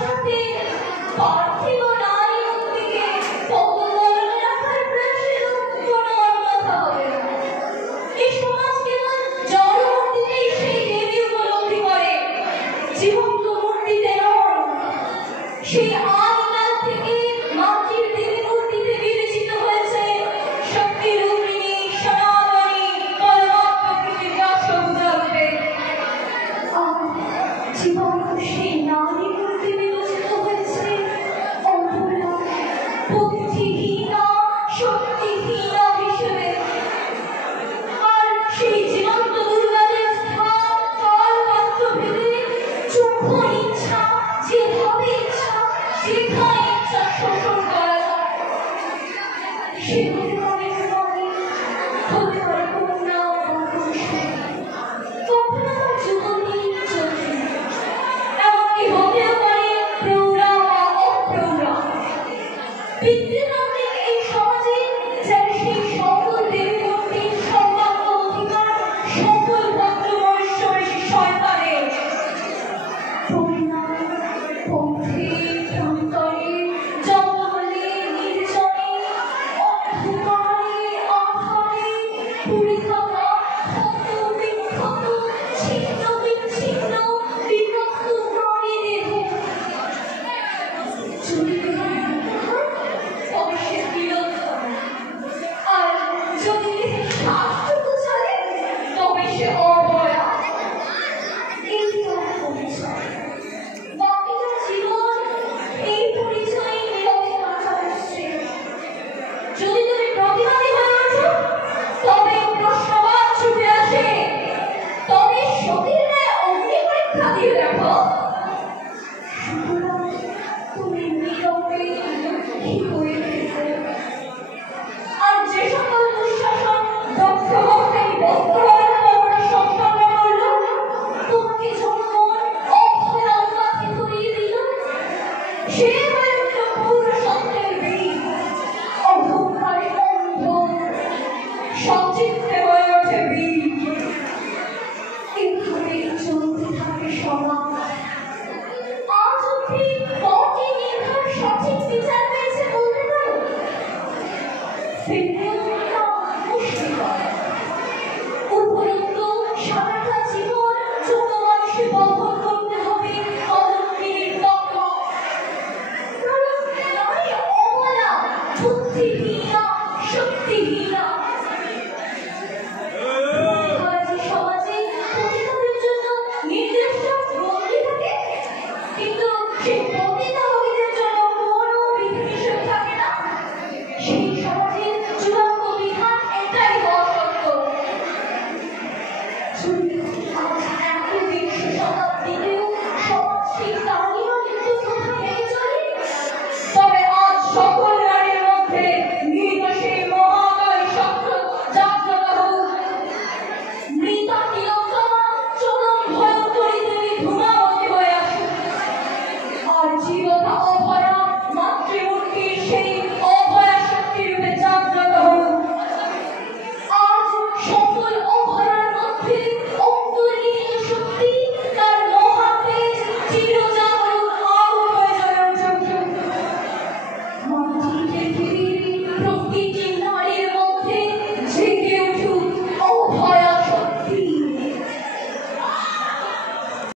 সাথে পার্থিব নারী মূর্তিকে পদতলে রাখার প্রয়াসেরও কোনো অন্যথা হবে না। এই সমাজ কেবল জড় মূর্তিতেই সেই দেবী উপলব্ধি করে, জীবন্ত মূর্তিতে নয়। সেই আদিকাল থেকে মাটির দেবী মূর্তিতে বিবেচিত হয়েছে শক্তি রূপিণী সনাতনী পরমাত্ম প্রকৃতির রস বুঝাতে। জীবন্ত সেই নারী মূর্তি বিবেচিত হয়েছে অবলা, বুদ্ধিহীনা, শক্তিহীনা হিসেবে। আর সেই জীবন্ত দুর্গাদের স্থান কাল পাত্র ভেদে চক্ষু ইচ্ছা যেভাবে ইচ্ছা যেখানে ইচ্ছা শোষণ করা যায়। সেগুলি অনেক সময় হতে পারে কন্যা বা পুরুষের, কখনো বা যুবতী চলছে, এমনকি হতেও পারে প্রৌঢ়া বা অপ্রৌঢ়া। পিতৃতান্ত্রিক এই সমাজে যেন সেই সকল দেবী মূর্তির সর্বাঙ্গ অধিকার সকল ভদ্র মনুষ্যবেশী সন্তানের। পরিণাম পথে প্রান্তরে জঙ্গলে নির্জনে অন্ধকারে আধারে পুড়ে থাকা ক্ষত বিক্ষত ছিন্ন বিচ্ছিন্ন বিভক্ত নারী দেহ। যদি দেহ তবে সে বিলক্ষণ, আর যদি দেহে শ্বাসটুকু চলে তবে সে অবলা। এই তার পরিচয়। বাকিটা জীবন এই পরিচয়ে নীরবে কাটা হচ্ছে। যদি তুমি প্রতিবাদী হয়ে ওঠো তবে প্রশ্নবাদ ছুটে আসে, তবে সতীর ন্যায় অগ্নি পরীক্ষা দিয়ে দেখো। সুতরাং তুমি নীরবে লক্ষ্মী হয়ে থেকো। আর যে সকল দুঃশাসন দক্ষ হস্তায় বস্ত্রহরণ করার সম্পন্ন করল, তোমাকে জনগণ অভয় অঙ্গাতে ধরিয়ে দিল, সে হয়ে উঠল পৌরসত্বের বীর, অহংকারে অন্ধ, সচিত্রে হয়ে ওঠে বীর। এভাবেই চলতে থাকে সমাজ। আজ অব্দি কটি নির্ভর সঠিক বিচার পেয়েছে বলতে পারো?